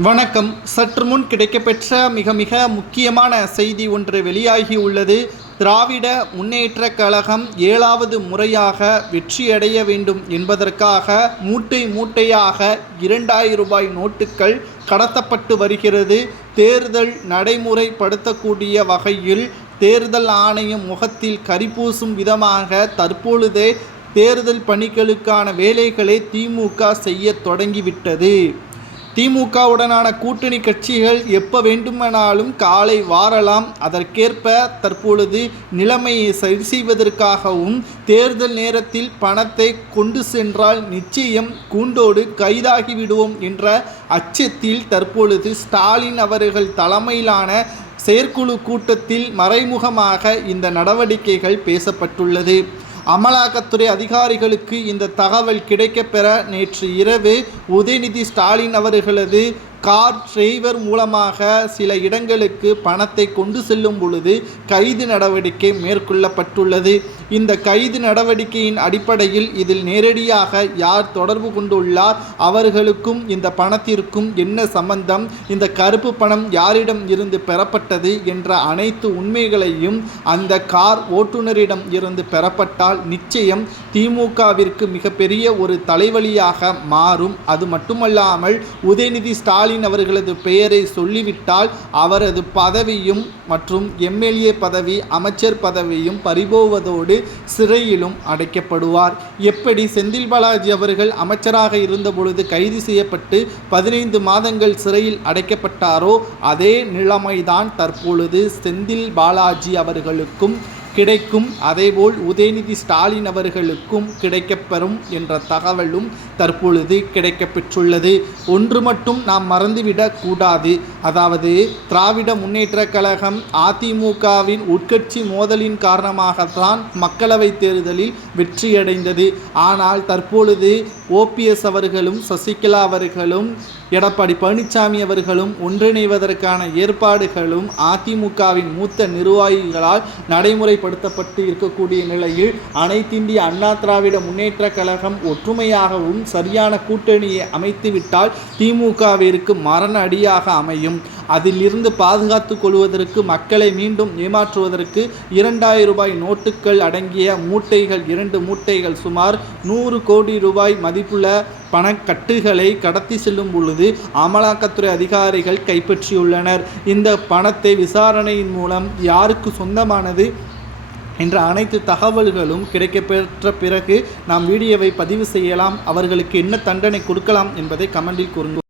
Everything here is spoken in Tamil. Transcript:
வணக்கம். சற்று முன் கிடைக்கப்பெற்ற மிக முக்கியமான செய்தி ஒன்று வெளியாகி உள்ளது. திராவிட முன்னேற்றக் கழகம் 7வது முறையாக வெற்றியடைய வேண்டும் என்பதற்காக மூட்டையாக 2000 ரூபாய் நோட்டுகள் கடத்தப்பட்டு வருகிறது. தேர்தல் நடைமுறைப்படுத்தக்கூடிய வகையில் தேர்தல் ஆணையம் முகத்தில் கரிபூசும் விதமாக தற்பொழுதே தேர்தல் பணிகளுக்கான வேலைகளை திமுக செய்ய தொடங்கிவிட்டது. திமுகவுடனான கூட்டணி கட்சிகள் எப்போ வேண்டுமானாலும் காலை வாரலாம். அதற்கேற்ப தற்பொழுது நிலைமையை சரி செய்வதற்காகவும் தேர்தல் நேரத்தில் பணத்தை கொண்டு சென்றால் நிச்சயம் கூண்டோடு கைதாகிவிடுவோம் என்ற அச்சத்தில் தற்பொழுது ஸ்டாலின் அவர்கள் தலைமையிலான செயற்குழு கூட்டத்தில் மறைமுகமாக இந்த நடவடிக்கைகள் பேசப்பட்டுள்ளது. அமலாக்கத்துறை அதிகாரிகளுக்கு இந்த தகவல் கிடைக்கப்பெற நேற்று இரவு உதயநிதி ஸ்டாலின் அவர்களது கார் டிரைவர் மூலமாக சில இடங்களுக்கு பணத்தை கொண்டு செல்லும் பொழுது கைது நடவடிக்கை மேற்கொள்ளப்பட்டுள்ளது. இந்த கைது நடவடிக்கையின் அடிப்படையில் இதில் நேரடியாக யார் தொடர்பு கொண்டுள்ளார், அவர்களுக்கும் இந்த பணத்திற்கும் என்ன சம்பந்தம், இந்த கருப்பு பணம் யாரிடம் இருந்து பெறப்பட்டது என்ற அனைத்து உண்மைகளையும் அந்த கார் ஓட்டுநரிடம் இருந்து பெறப்பட்டால் நிச்சயம் திமுகவிற்கு மிகப்பெரிய ஒரு தலைவலியாக மாறும். அது மட்டுமல்லாமல் உதயநிதி ஸ்டாலின் அவர்களது பெயரை சொல்லிவிட்டால் அவரது பதவியும் மற்றும் எம்எல்ஏ பதவி, அமைச்சர் பதவியும் பறிபோவதோடு சிறையிலும் அடைக்கப்படுவார். எப்படி செந்தில் பாலாஜி அவர்கள் அமைச்சராக இருந்தபொழுது கைது செய்யப்பட்டு 15 மாதங்கள் சிறையில் அடைக்கப்பட்டாரோ அதே நிலைமைதான் தற்பொழுது செந்தில் பாலாஜி அவர்களுக்கும் கிடைக்கும். அதேபோல் உதயநிதி ஸ்டாலின் அவர்களுக்கும் கிடைக்கப்பெறும் என்ற தகவலும் தற்பொழுது கிடைக்கப்பெற்றுள்ளது. ஒன்று மட்டும் நாம் மறந்துவிடக் கூடாது. அதாவது திராவிட முன்னேற்றக் கழகம் அதிமுகவின் உட்கட்சி மோதலின் காரணமாகத்தான் மக்களவைத் தேர்தலில் வெற்றியடைந்தது. ஆனால் தற்பொழுது ஓபிஎஸ் அவர்களும் சசிகலா அவர்களும் எடப்பாடி பழனிசாமி அவர்களும் ஒன்றிணைவதற்கான ஏற்பாடுகளும் அதிமுகவின் மூத்த நிர்வாகிகளால் நடைமுறைப்படுத்தப்பட்டு இருக்கக்கூடிய நிலையில் அனைத்திந்திய அண்ணா திராவிட முன்னேற்ற கழகம் ஒற்றுமையாகவும் சரியான கூட்டணியை அமைத்துவிட்டால் திமுகவிற்கு மரண அடியாக அமையும். அதிலிருந்து பாதுகாத்து கொள்வதற்கு, மக்களை மீண்டும் ஏமாற்றுவதற்கு 2000 ரூபாய் நோட்டுகள் அடங்கிய மூட்டைகள், 2 மூட்டைகள் சுமார் 100 கோடி ரூபாய் மதிப்புள்ள பணக்கட்டுகளை கடத்தி செல்லும் பொழுது அமலாக்கத்துறை அதிகாரிகள் கைப்பற்றியுள்ளனர். இந்த பணத்தை விசாரணையின் மூலம் யாருக்கு சொந்தமானது என்ற அனைத்து தகவல்களும் கிடைக்கப்பெற்ற பிறகு நாம் வீடியோவை பதிவு செய்யலாம். அவர்களுக்கு என்ன தண்டனை கொடுக்கலாம் என்பதை கமெண்டில் கூறுங்கள்.